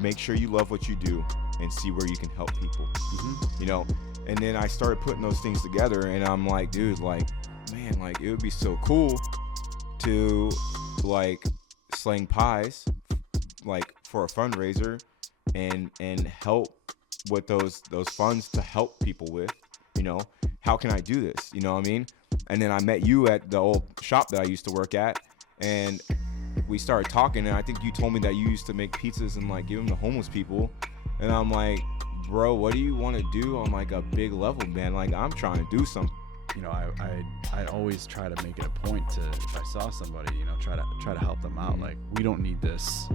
make sure you love what you do and see where you can help people. You know, and then I started putting those things together, and I'm like, dude, like, man, like it would be so cool to like sling pies like for a fundraiser and help with those funds to help people with, you know, how can I do this? You know what I mean? And then I met you at the old shop that I used to work at, and we started talking, and I think you told me that you used to make pizzas and like give them to homeless people. And I'm like, bro, what do you want to do on like a big level, man? Like I'm trying to do something. You know, I always try to make it a point to, if I saw somebody, you know, try to help them out. Like, we don't need this.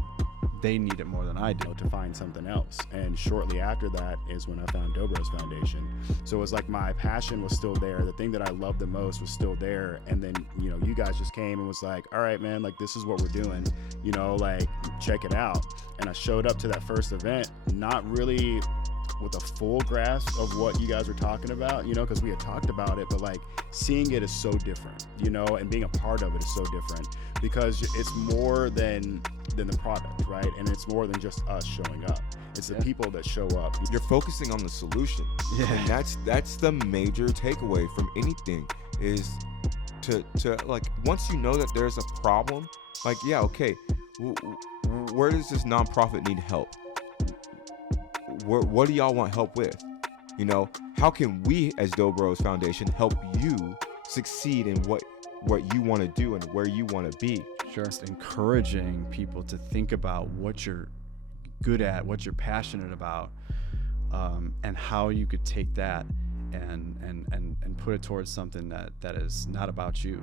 They need it more than I do. To find something else. And shortly after that is when I found Dobro's Foundation. So it was like my passion was still there. The thing that I loved the most was still there. And then, you know, you guys just came and was like, all right, man, like this is what we're doing, you know, like check it out. And I showed up to that first event, not really with a full grasp of what you guys were talking about, you know, because we had talked about it, but like seeing it is so different, you know, and being a part of it is so different because it's more than the product, right? And it's more than just us showing up. It's the people that show up. You're focusing on the solution. And that's the major takeaway from anything is to like, once you know that there's a problem, like, yeah, okay, where does this nonprofit need help? What do y'all want help with? You know, how can we as Dobro's Foundation help you succeed in what you want to do and where you want to be? Sure. Just encouraging people to think about what you're good at, what you're passionate about, and how you could take that and put it towards something that is not about you.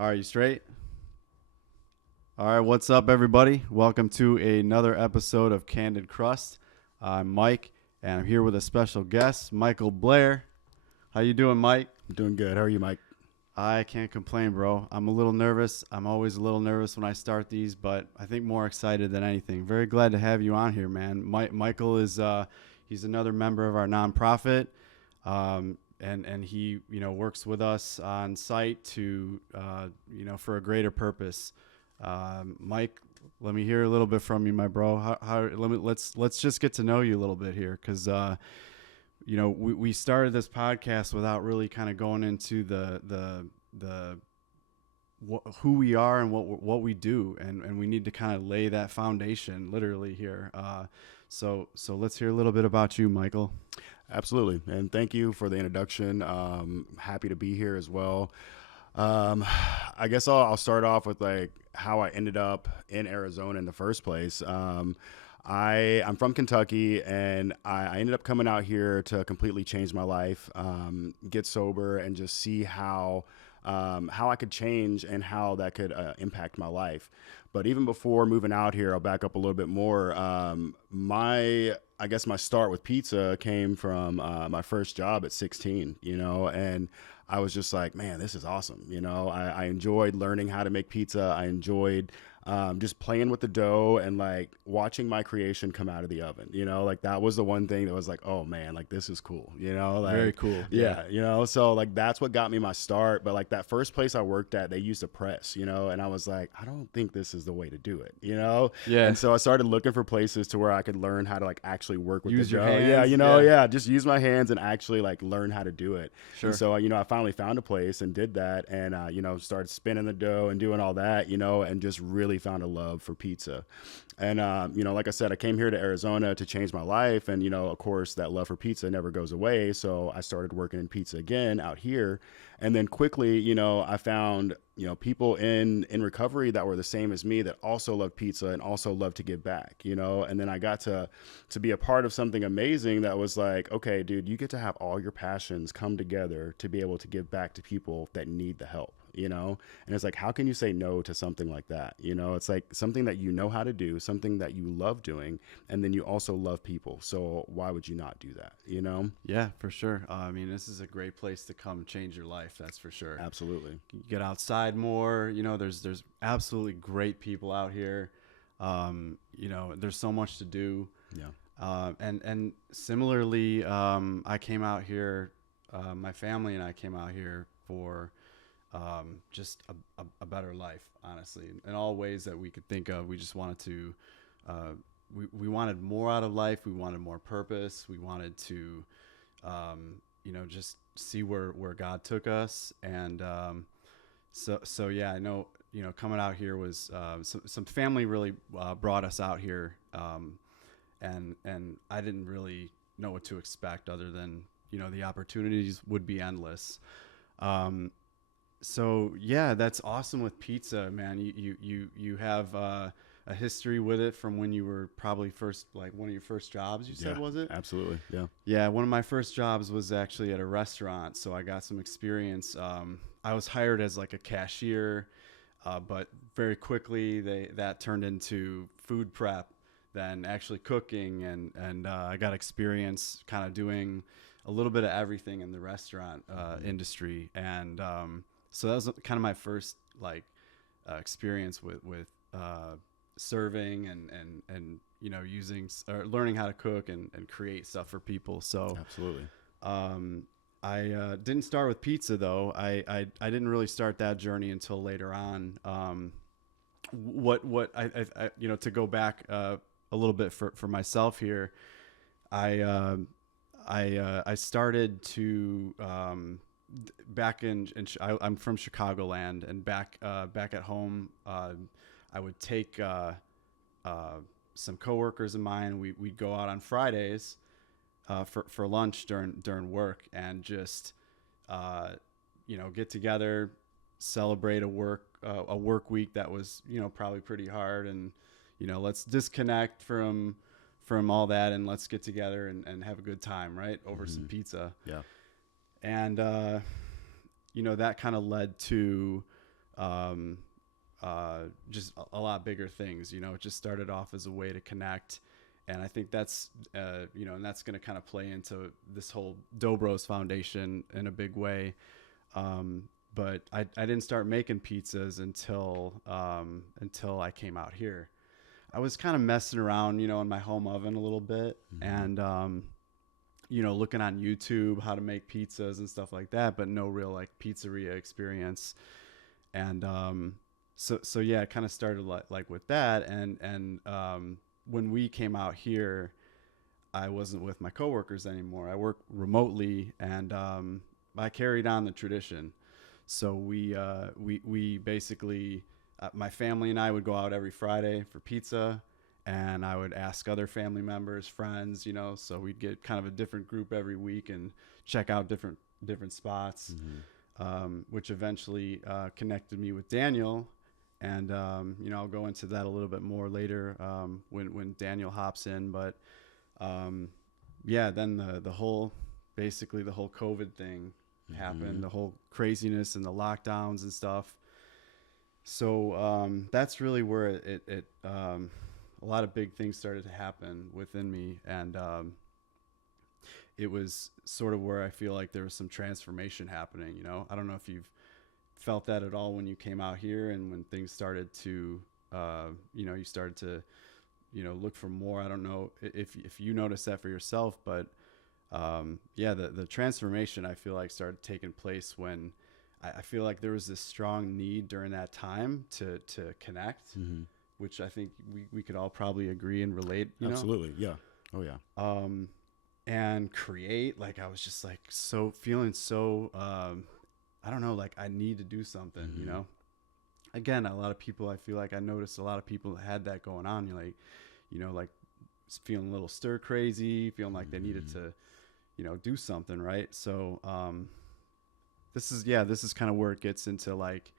All right, you straight? All right, what's up, everybody? Welcome to another episode of Candid Crust. I'm Mike, and I'm here with a special guest, Michael Blair. How you doing, Mike? I'm doing good. How are you, Mike? I can't complain, bro. I'm a little nervous. I'm always a little nervous when I start these, but I think more excited than anything. Very glad to have you on here, man. Michael is he's another member of our nonprofit. And he, you know, works with us on site to, you know, for a greater purpose. Mike, let me hear a little bit from you, my bro. Let's just get to know you a little bit here, because, you know, we started this podcast without really kind of going into who we are and what we do, and we need to kind of lay that foundation literally here. So let's hear a little bit about you, Michael. Absolutely. And thank you for the introduction. Happy to be here as well. I guess I'll start off with like how I ended up in Arizona in the first place. I'm from Kentucky, and I ended up coming out here to completely change my life, get sober, and just see how I could change and how that could impact my life. But even before moving out here, I'll back up a little bit more. I guess my start with pizza came from my first job at 16, you know, and I was just like, man, this is awesome. You know, I enjoyed learning how to make pizza. I enjoyed just playing with the dough and like watching my creation come out of the oven, you know, like that was the one thing that was like, oh man, like this is cool, you know, like very cool. Yeah. You know, so like that's what got me my start. But like that first place I worked at, they used a press, you know, and I was like, I don't think this is the way to do it, you know? Yeah. And so I started looking for places to where I could learn how to like actually work with use the your dough. hands. Yeah, you know, yeah, just use my hands and actually like learn how to do it. Sure. And so, you know, I finally found a place and did that, and you know, started spinning the dough and doing all that, you know, and just really found a love for pizza. And you know, like I said, I came here to Arizona to change my life, and you know, of course, that love for pizza never goes away. So I started working in pizza again out here, and then quickly, you know, I found, you know, people in recovery that were the same as me that also love pizza and also love to give back, you know. And then I got to be a part of something amazing that was like, okay, dude, you get to have all your passions come together to be able to give back to people that need the help. you know? And it's like, how can you say no to something like that? You know, it's like something that you know how to do, something that you love doing, and then you also love people. So why would you not do that, you know? Yeah, for sure. I mean, this is a great place to come change your life. That's for sure. Absolutely. You get outside more. You know, there's absolutely great people out here. You know, there's so much to do. Yeah. And similarly, I came out here. My family and I came out here for just a better life, honestly, in all ways that we could think of. We just wanted to. We wanted more out of life. We wanted more purpose. We wanted to, you know, just see where God took us. And so yeah, I know, you know, coming out here was some family really brought us out here, and I didn't really know what to expect other than, you know, the opportunities would be endless. So yeah, that's awesome with pizza, man. You have a history with it from when you were probably first, like one of your first jobs, you said, was it? Absolutely. Yeah. Yeah, one of my first jobs was actually at a restaurant, so I got some experience. I was hired as like a cashier, but very quickly that turned into food prep, then actually cooking, and I got experience kind of doing a little bit of everything in the restaurant industry, and so that was kind of my first like experience with serving and you know, using or learning how to cook and create stuff for people. So Absolutely. I didn't start with pizza though. I didn't really start that journey until later on. What I you know, to go back a little bit for myself here, I started to back I'm from Chicagoland, and back at home, I would take some coworkers of mine. We'd go out on Fridays for lunch during work, and just you know, get together, celebrate a work week that was, you know, probably pretty hard, and you know, let's disconnect from all that, and let's get together and have a good time, right, over some pizza. Yeah. And you know, that kind of led to just a lot bigger things. You know, it just started off as a way to connect, and I think that's you know, and that's going to kind of play into this whole Dobros Foundation in a big way. But I didn't start making pizzas until I came out here. I was kind of messing around, you know, in my home oven a little bit, and you know, looking on YouTube how to make pizzas and stuff like that, but no real like pizzeria experience. And so yeah, it kind of started like with that, and when we came out here, I wasn't with my coworkers anymore. I work remotely, and I carried on the tradition. So we basically, my family and I would go out every Friday for pizza, and I would ask other family members, friends, you know, so we'd get kind of a different group every week and check out different spots, which eventually connected me with Daniel. And you know, I'll go into that a little bit more later when Daniel hops in. But yeah, then the whole COVID thing happened, the whole craziness and the lockdowns and stuff. So that's really where it a lot of big things started to happen within me, and it was sort of where I feel like there was some transformation happening. You know, I don't know if you've felt that at all when you came out here and when things started to, you know, you started to, you know, look for more. I don't know if you noticed that for yourself, but yeah, the transformation I feel like started taking place when I feel like there was this strong need during that time to connect, which I think we could all probably agree and relate. You Absolutely. know? Yeah. Oh yeah. And create, like I was just like feeling so I don't know, like I need to do something, you know. Again, a lot of people, I feel like I noticed a lot of people had that going on. You're like, you know, like feeling a little stir crazy, feeling like they needed to, you know, do something, right? So this is kind of where it gets into like,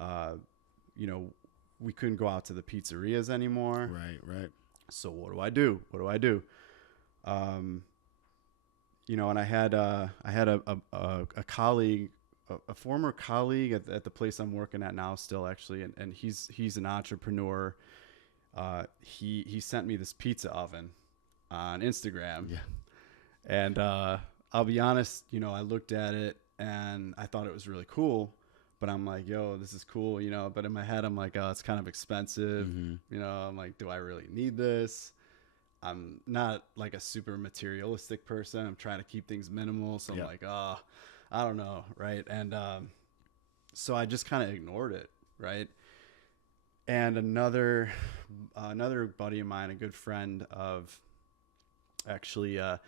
you know, we couldn't go out to the pizzerias anymore. Right. So what do I do? You know, and I had a colleague a former colleague at the place I'm working at now still actually, and he's an entrepreneur. He sent me this pizza oven on Instagram. Yeah. And I'll be honest, you know, I looked at it and I thought it was really cool, but I'm like, yo, this is cool, you know, but in my head I'm like, oh, it's kind of expensive. You know, I'm like, do I really need this? I'm not like a super materialistic person. I'm trying to keep things minimal. So I'm like, oh, I don't know. Right. And so I just kind of ignored it. Right. And another buddy of mine, a good friend of actually a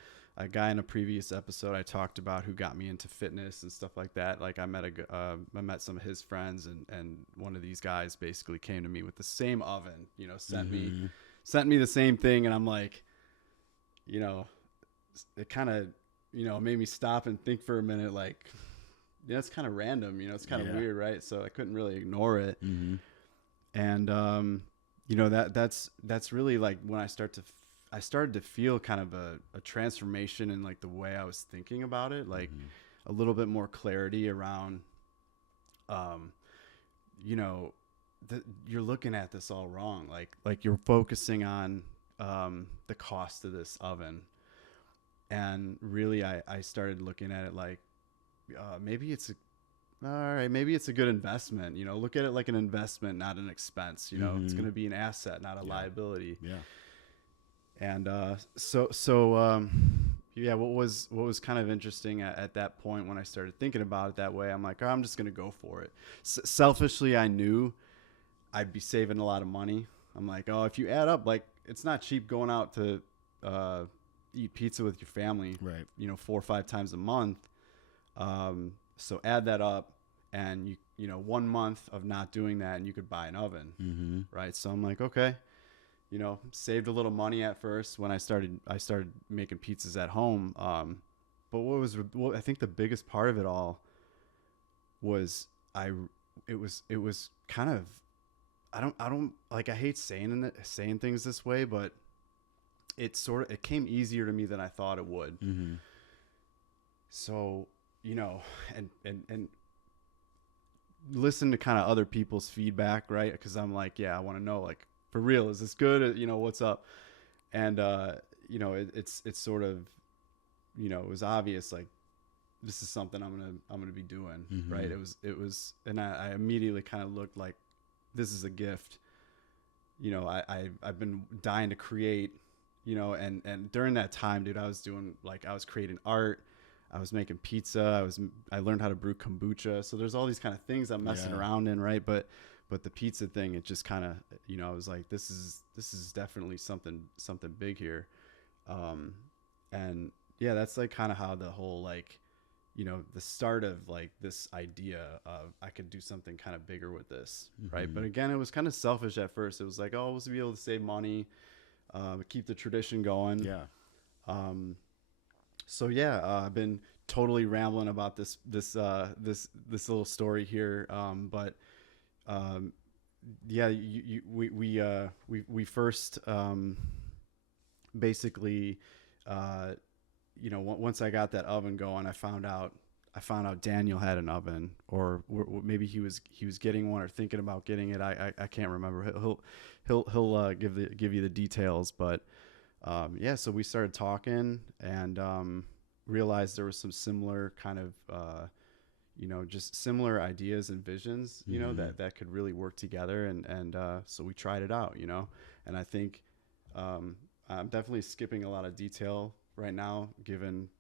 guy in a previous episode I talked about who got me into fitness and stuff like that. Like I met some of his friends, and one of these guys basically came to me with the same oven, you know, sent me the same thing. And I'm like, you know, it kind of, you know, made me stop and think for a minute, like, yeah, it's kind of random, you know, it's kind of weird. Right. So I couldn't really ignore it. And, you know, that's really like when I started to feel kind of a transformation in like the way I was thinking about it, like a little bit more clarity around, you know, you're looking at this all wrong. Like you're focusing on the cost of this oven. And really, I started looking at it like maybe it's a good investment. You know, look at it like an investment, not an expense. You know, it's going to be an asset, not a liability. Yeah. And yeah, what was kind of interesting at that point when I started thinking about it that way, I'm like, oh, I'm just going to go for it. Selfishly, I knew I'd be saving a lot of money. I'm like, oh, if you add up, like, it's not cheap going out to eat pizza with your family, right? You know, 4 or 5 times a month. So add that up, and you know, 1 month of not doing that, and you could buy an oven, right? So I'm like, okay, you know, saved a little money at first when I started making pizzas at home. But what I think the biggest part of it all was it was kind of, I don't like, I hate saying things this way, but it came easier to me than I thought it would. So, you know, and listen to kind of other people's feedback, right? Because I'm like, yeah, I want to know, like, for real, is this good? You know, what's up? And you know, it's sort of, you know, it was obvious, like, this is something I'm gonna be doing, right? It was, and I immediately kind of looked like, this is a gift. You know, I've been dying to create, you know, and during that time, dude, I was creating art. I was making pizza. I learned how to brew kombucha. So there's all these kind of things I'm messing around in, right? But the pizza thing, it just kind of, you know, I was like, this is definitely something big here. And yeah, that's like kind of how the whole, like, you know, the start of like this idea of I could do something kind of bigger with this, right? But again, it was kind of selfish at first. It was like, oh, we'll be able to save money, keep the tradition going. Yeah. So yeah, I've been totally rambling about this little story here, but yeah, we first basically, you know, once I got that oven going, I found out Daniel had an oven, or maybe he was getting one or thinking about getting it. I can't remember. He'll give you the details, but yeah, so we started talking and realized there was some similar kind of you know, just similar ideas and visions, you know, that could really work together, and so we tried it out, you know. And I think I'm definitely skipping a lot of detail right now, given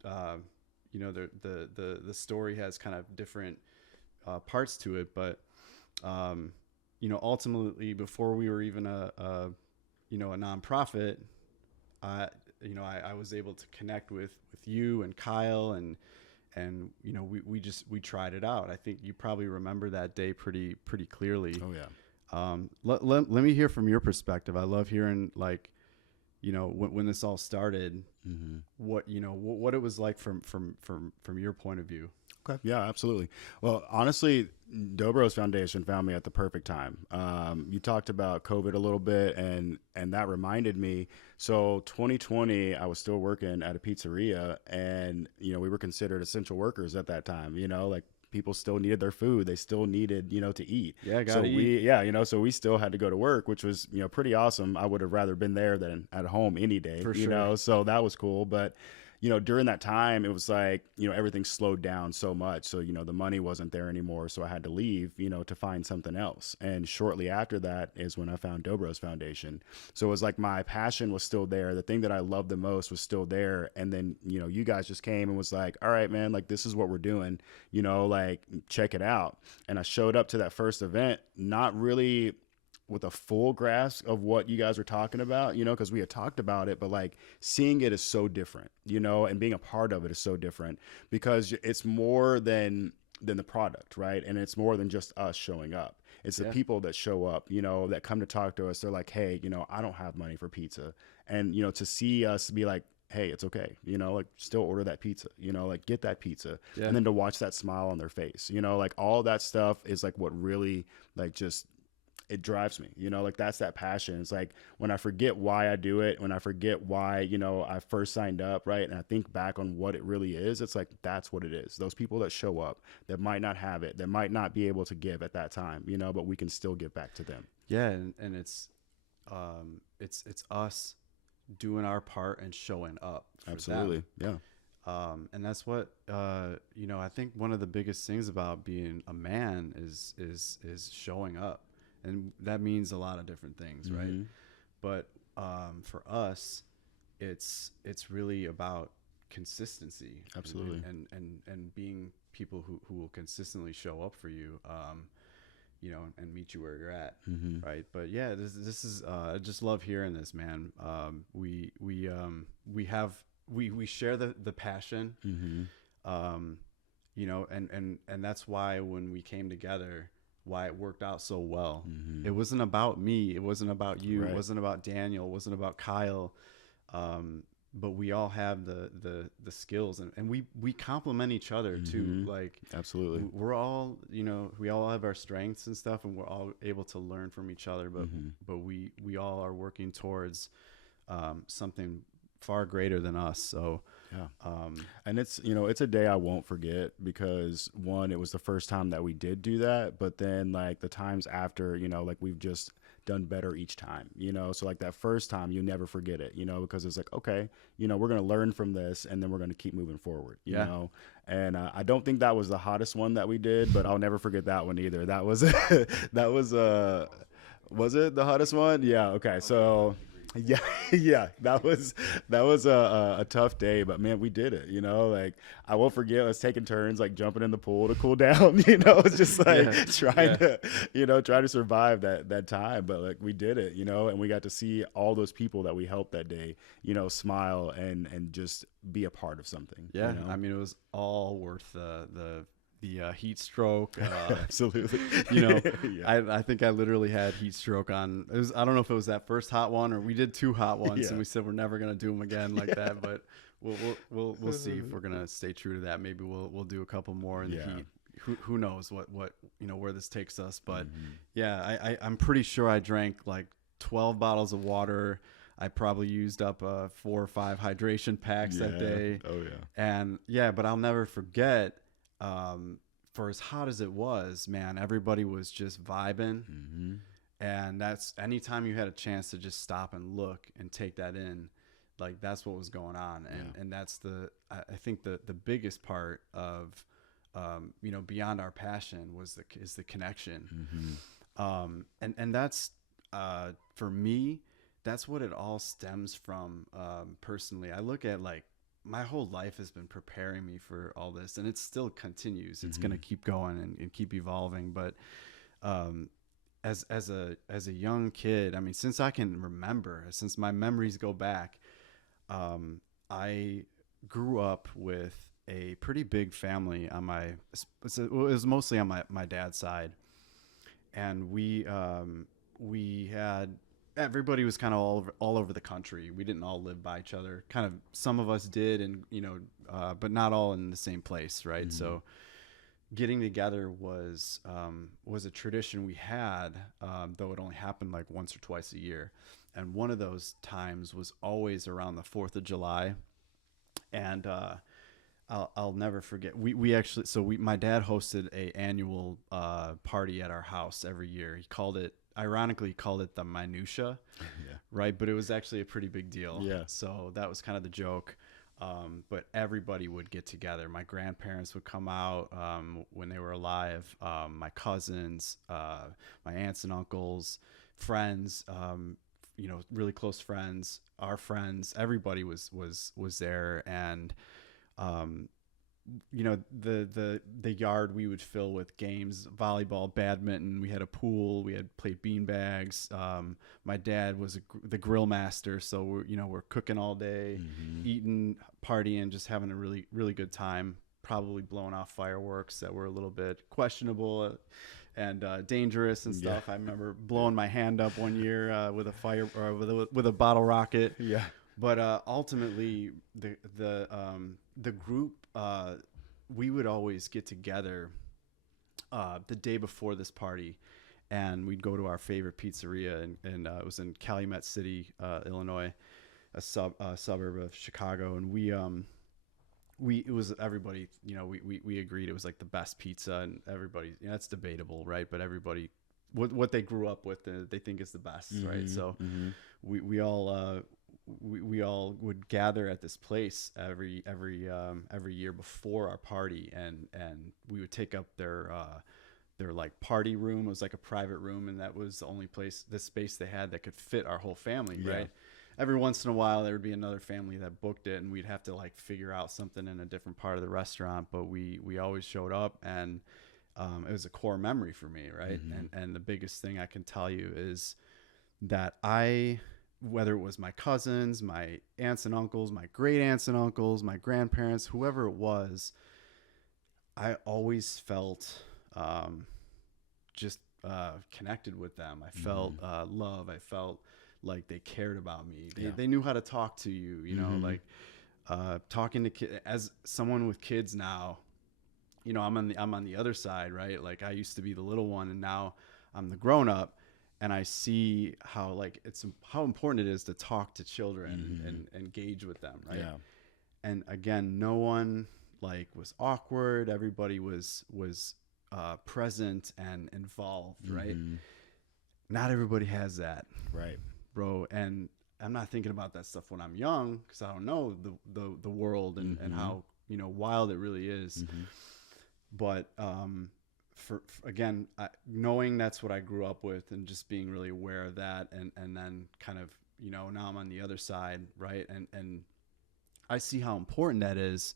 you know, the story has kind of different parts to it, but you know, ultimately, before we were even a you know, a nonprofit, you know, I was able to connect with you and Kyle, and you know, we tried it out. I think you probably remember that day pretty clearly. Oh yeah. Let me hear from your perspective. I love hearing, like, you know, when this all started, what, you know, what it was like from your point of view. Okay. Yeah, absolutely. Well, honestly, Dobro's Foundation found me at the perfect time. You talked about COVID a little bit, and that reminded me. So 2020, I was still working at a pizzeria, and, you know, we were considered essential workers at that time, you know, like people still needed their food. They still needed, to eat. Yeah, so gotta eat. so we still had to go to work, which was, pretty awesome. I would have rather been there than at home any day, For sure. so that was cool. But, during that time, it was like, everything slowed down so much. So, the money wasn't there anymore. So I had to leave, to find something else. And shortly after that is when I found Dobro's Foundation. So it was like my passion was still there. The thing that I loved the most was still there. And then, you guys just came and was like, all right, man, like this is what we're doing, like check it out. And I showed up to that first event, not really with a full grasp of what you guys were talking about, because we had talked about it, but like seeing it is so different, and being a part of it is so different because it's more than the product, right? And it's more than just us showing up. It's the people that show up, that come to talk to us. They're like, hey, I don't have money for pizza. And, to see us be like, hey, it's okay, like still order that pizza, like get that pizza. Yeah. And then to watch that smile on their face, like all that stuff is like what really like just it drives me, like that's that passion. It's like when I forget why I do it, when I forget why, I first signed up, right? And I think back on what it really is, it's like, that's what it is. Those people that show up that might not have it, that might not be able to give at that time, but we can still give back to them. Yeah. And it's us doing our part and showing up. Absolutely. Them. Yeah. And that's what, I think one of the biggest things about being a man is showing up. And that means a lot of different things, right? Mm-hmm. But for us, it's really about consistency. Absolutely. And being people who will consistently show up for you, and meet you where you're at, mm-hmm. right? But yeah, this is I just love hearing this, man. We share the passion, mm-hmm. And that's why when we came together, why it worked out so well. Mm-hmm. It wasn't about me. It wasn't about you. Right. It wasn't about Daniel. It wasn't about Kyle. But we all have the skills and we complement each other too. Mm-hmm. Like absolutely, we're all, we all have our strengths and stuff, and we're all able to learn from each other. But mm-hmm. but we all are working towards something far greater than us. So yeah. And it's, it's a day I won't forget because one, it was the first time that we did do that, but then like the times after, like we've just done better each time, so like that first time you never forget it, because it's like, okay, we're going to learn from this and then we're going to keep moving forward, you know? And I don't think that was the hottest one that we did, but I'll never forget that one either. That was, was it the hottest one? Yeah. Okay. So yeah, that was a tough day, but man, we did it, like I won't forget us taking turns like jumping in the pool to cool down, it's just like trying to survive that time, but like we did it, and we got to see all those people that we helped that day, smile and just be a part of something. I mean, it was all worth the heat stroke. Absolutely. I think I literally had heat stroke on. I don't know if it was that first hot one or we did two hot ones and we said we're never gonna do them again like that. But we'll see if we're gonna stay true to that. Maybe we'll do a couple more in the heat. Who knows what where this takes us? But I'm pretty sure I drank like 12 bottles of water. I probably used up 4 or 5 hydration packs that day. Oh yeah. And but I'll never forget. For as hot as it was, man, everybody was just vibing. Mm-hmm. And that's anytime you had a chance to just stop and look and take that in, like that's what was going on. And that's I think the biggest part of, beyond our passion is the connection. Mm-hmm. And that's, for me, that's what it all stems from. Personally, I look at like, my whole life has been preparing me for all this, and it still continues. It's going to keep going and keep evolving. But as a young kid, I mean, since I can remember, since my memories go back, I grew up with a pretty big family on it was mostly on my dad's side, and we had. Everybody was kind of all over the country. We didn't all live by each other. Kind of some of us did, and but not all in the same place, right? Mm-hmm. So getting together was a tradition we had, though it only happened like once or twice a year. And one of those times was always around the 4th of July. And I'll never forget. We actually, my dad hosted a annual party at our house every year. Ironically, he called it the minutia, Yeah. right? But it was actually a pretty big deal. Yeah. So that was kind of the joke. But everybody would get together. My grandparents would come out when they were alive. My cousins, my aunts and uncles, friends, really close friends, our friends. Everybody was there, and the yard we would fill with games, volleyball, badminton. We had a pool. We had played bean bags. My dad was the grill master, so we're cooking all day, eating, partying, just having a really, really good time. Probably blowing off fireworks that were a little bit questionable and dangerous and stuff. I remember blowing my hand up one year with a fire or with a bottle rocket. Yeah. But ultimately, the group, we would always get together the day before this party, and we'd go to our favorite pizzeria, and it was in Calumet City, Illinois, a suburb of Chicago, and it was everybody, we agreed it was like the best pizza, and everybody, that's debatable, right? But everybody, what they grew up with, they think is the best, right? So we all would gather at this place every year before our party, and we would take up their like party room. It was like a private room, and that was the only space they had that could fit our whole family, right? Every once in a while there would be another family that booked it, and we'd have to like figure out something in a different part of the restaurant, but we always showed up, and it was a core memory for me, right? And the biggest thing I can tell you is that whether it was my cousins, my aunts and uncles, my great aunts and uncles, my grandparents, whoever it was, I always felt just connected with them. I felt love. I felt like they cared about me. They knew how to talk to you, like talking to kids. As someone with kids now, I'm on the other side, right? Like I used to be the little one, and now I'm the grown up. And I see how how important it is to talk to children and engage with them, right? Yeah. And again, no one was awkward. Everybody was present and involved, right? Not everybody has that, Right, bro. And I'm not thinking about that stuff when I'm young, because I don't know the world and how wild it really is. But for again, knowing that's what I grew up with, and just being really aware of that, and then kind of now I'm on the other side, right? And I see how important that is.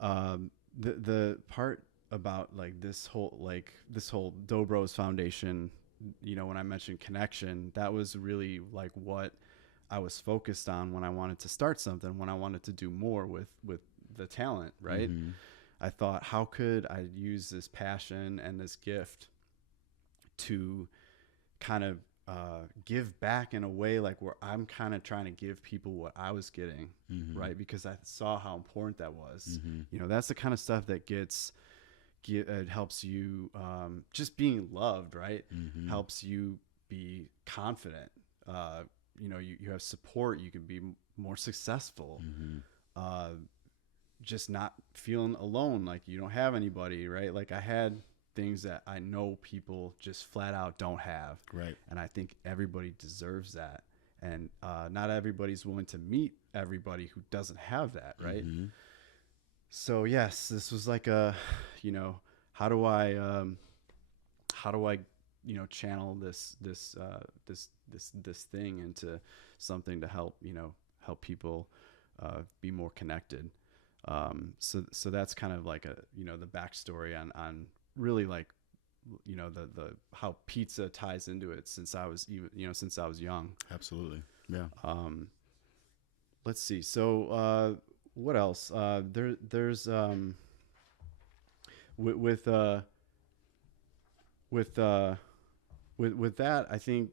The part about this whole Dobros Foundation, when I mentioned connection, that was really like what I was focused on when I wanted to start something, when I wanted to do more with the talent, right? I thought, how could I use this passion and this gift to kind of give back in a way where I'm kind of trying to give people what I was getting, right? Because I saw how important that was. That's the kind of stuff that it helps you, just being loved, right? Helps you be confident. You have support. You can be more successful. Just not feeling alone, like you don't have anybody, right? Like I had things that I know people just flat out don't have, right? And I think everybody deserves that, and not everybody's willing to meet everybody who doesn't have that, right? So yes, this was like a, how do I channel this thing into something to help people be more connected. So that's kind of like the backstory on really the how pizza ties into it since I was young. Absolutely. Yeah. Let's see. So, what else? There's with that, I think,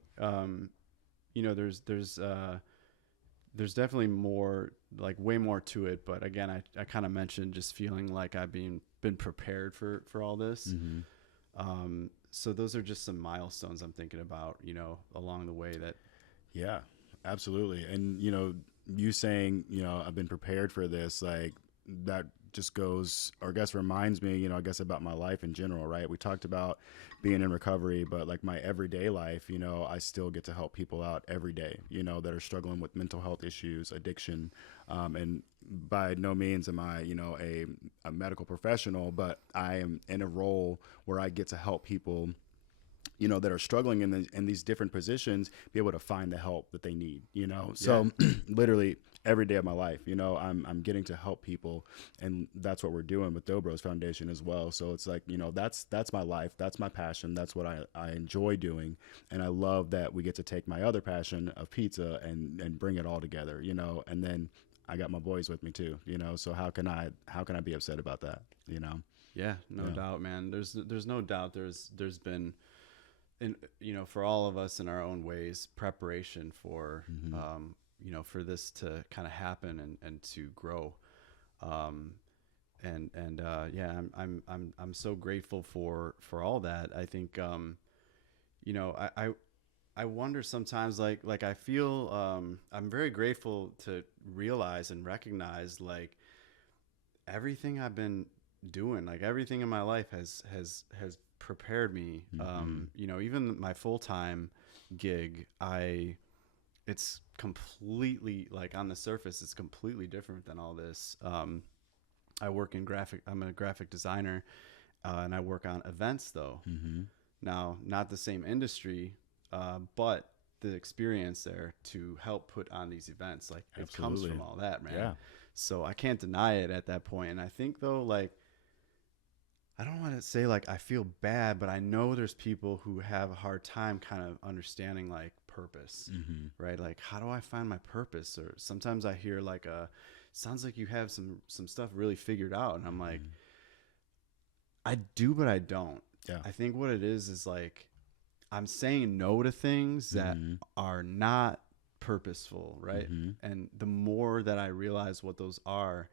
there's definitely more, way more to it. But again, I kind of mentioned just feeling like I've been prepared for all this. So those are just some milestones I'm thinking about, along the way that. Yeah, absolutely. And, you saying, I've been prepared for this, that just goes, or I guess reminds me, I guess about my life in general, right? We talked about being in recovery, but like my everyday life, I still get to help people out every day, that are struggling with mental health issues, addiction. And by no means am I, a medical professional, but I am in a role where I get to help people that are struggling in these different positions be able to find the help that they need, So literally every day of my life, I'm getting to help people, and that's what we're doing with Dobros Foundation as well. So it's like, that's my life. That's my passion. That's what I enjoy doing. And I love that we get to take my other passion of pizza and bring it all together, and then I got my boys with me too, so how can I be upset about that, Yeah, no doubt, man. There's no doubt there's been, for all of us in our own ways, preparation for, for this to kind of happen and to grow. I'm so grateful for all that. I think, I wonder sometimes, like I feel, I'm very grateful to realize and recognize, like, everything I've been doing, like everything in my life has prepared me. Even my full-time gig, it's completely, like, on the surface, it's completely different than all this. I'm a graphic designer, and I work on events though. Now, not the same industry, but the experience there to help put on these events, like, it comes from all that, man. Yeah. So I can't deny it at that point. And I think though, like, I don't want to say like I feel bad, but I know there's people who have a hard time kind of understanding, like, purpose, right? Like, how do I find my purpose? Or sometimes I hear like sounds like you have some stuff really figured out. And I'm like, I do, but I don't. Yeah. I think what it is like, I'm saying no to things that are not purposeful, right? And the more that I realize what those are,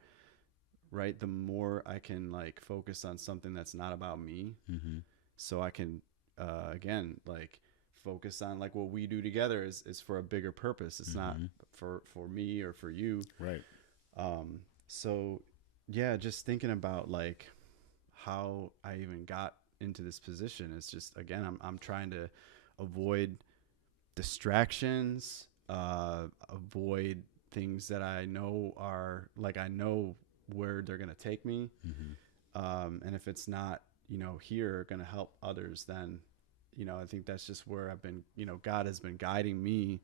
right, the more I can, like, focus on something that's not about me. So I can, again, like, focus on, like, what we do together is for a bigger purpose. It's not for me or for you. Right. So yeah, just thinking about, like, how I even got into this position is just, again, I'm trying to avoid distractions, avoid things that I know are, like, I know where they're going to take me. And if it's not, here going to help others, then, I think that's just where I've been, God has been guiding me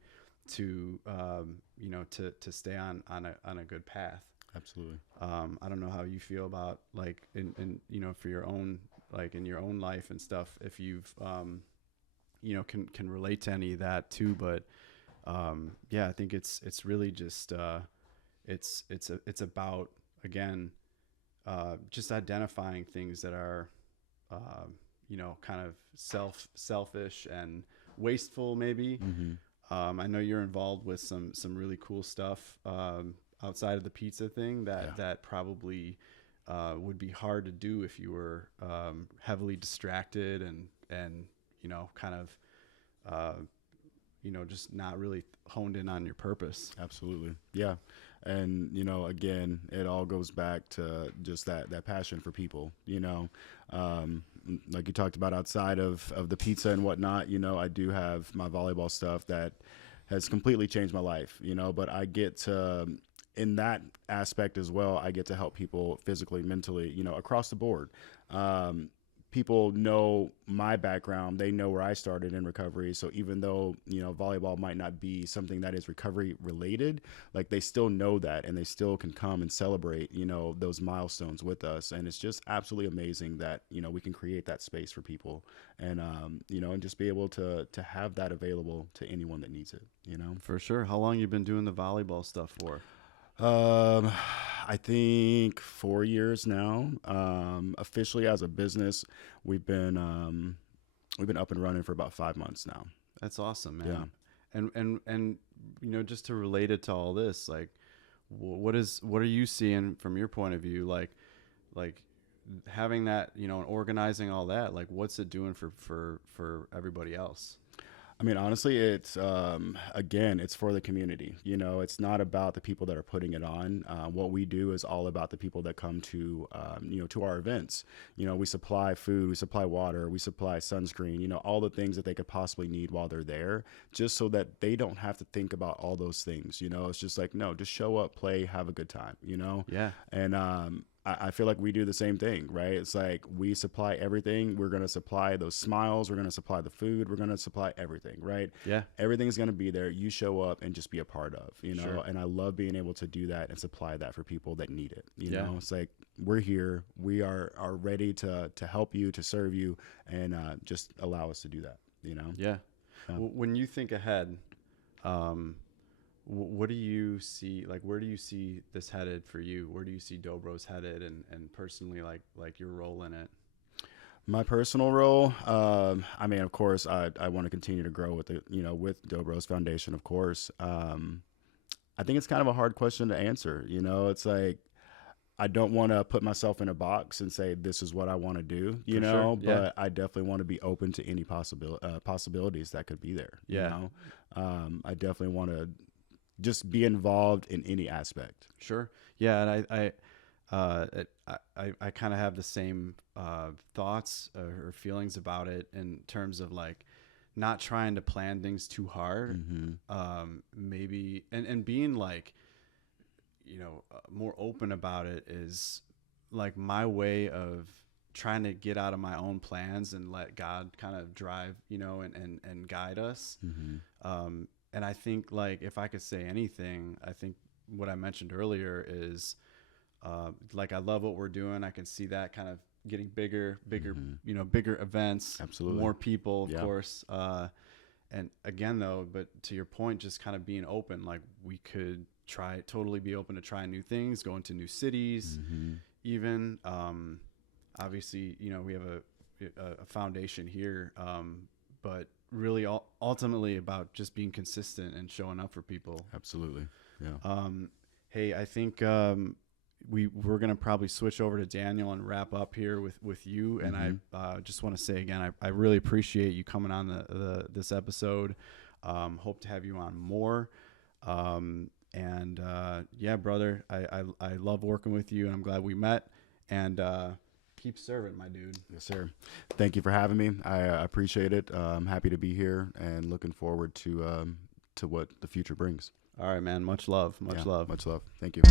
to, to stay on a good path. Absolutely. I don't know how you feel about, like, in for your own, like, in your own life and stuff, if you've, can relate to any of that too. But, yeah, I think it's really just, it's about, again, just identifying things that are, kind of selfish and wasteful, maybe. I know you're involved with some really cool stuff, outside of the pizza thing that probably, would be hard to do if you were, heavily distracted and, kind of, just not really honed in on your purpose. Absolutely. Yeah. And, again, it all goes back to just that passion for people, like you talked about outside of the pizza and whatnot, I do have my volleyball stuff that has completely changed my life, but I get to, in that aspect as well, I get to help people physically, mentally, across the board. People know my background. They know where I started in recovery. So even though, volleyball might not be something that is recovery related, like, they still know that, and they still can come and celebrate, those milestones with us. And it's just absolutely amazing that, we can create that space for people and, and just be able to have that available to anyone that needs it, For sure. How long you been doing the volleyball stuff for? I think 4 years now. Officially as a business, we've been up and running for about 5 months now. That's awesome, man. Yeah. And just to relate it to all this, like, what are you seeing from your point of view, like having that, and organizing all that, like, what's it doing for everybody else? I mean, honestly, it's again, it's for the community. You know, it's not about the people that are putting it on. What we do is all about the people that come to, to our events. You know, we supply food, we supply water, we supply sunscreen. You know, all the things that they could possibly need while they're there, just so that they don't have to think about all those things. You know, it's just like, no, just show up, play, have a good time. You know. Yeah. And I feel like we do the same thing, right? It's like we supply everything. We're going to supply those smiles. We're going to supply the food. We're going to supply everything, right? Yeah. Everything's going to be there. You show up and just be a part of, you know? Sure. And I love being able to do that and supply that for people that need it. You Yeah. know, it's like we're here. We are ready to help you, to serve you, and just allow us to do that, you know? Yeah. When you think ahead, what do you see, like, where do you see this headed for you? Where do you see Dobro's headed, and personally, like your role in it? My personal role, I mean, of course, I want to continue to grow with with Dobro's Foundation, of course. I think it's kind of a hard question to answer. You know, it's like, I don't want to put myself in a box and say, this is what I want to do, you For know, sure. Yeah. but I definitely want to be open to any possibilities that could be there. Yeah. You know, I definitely want to just be involved in any aspect. Sure. Yeah. And I kind of have the same thoughts or feelings about it in terms of like not trying to plan things too hard. Mm-hmm. Maybe and being like, more open about it is like my way of trying to get out of my own plans and let God kind of drive, and guide us. Mm-hmm. And I think, like, if I could say anything, I think what I mentioned earlier is, like, I love what we're doing. I can see that kind of getting bigger, Mm-hmm. Bigger events, Absolutely. more people, of Yeah. course. And again, though, but to your point, just kind of being open, like we could totally be open to trying new things, going to new cities, Mm-hmm. even. Obviously, we have a foundation here, but really ultimately about just being consistent and showing up for people. Absolutely. Yeah. Hey, I think we're going to probably switch over to Daniel and wrap up here with you. And Mm-hmm. I just want to say again, I really appreciate you coming on this episode. Hope to have you on more. Yeah, brother, I love working with you, and I'm glad we met. And keep serving, my dude. Yes, sir. Thank you for having me. I appreciate it. I'm happy to be here and looking forward to what the future brings. All right, man. Much love. Much love. Much love. Thank you.